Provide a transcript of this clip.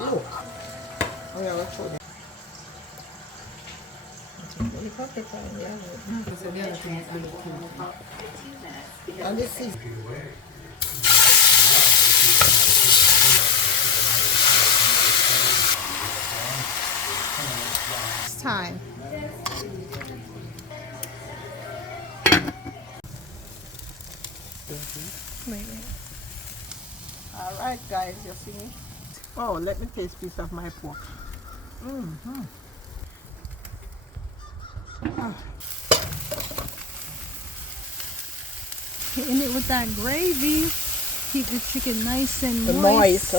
Ooh. Oh yeah, let's put it. And this is time. Wait. All right, guys, you see me? Oh, let me taste a piece of my pork. Mm-hmm. Hitting it with that gravy. Keep the chicken nice and moist.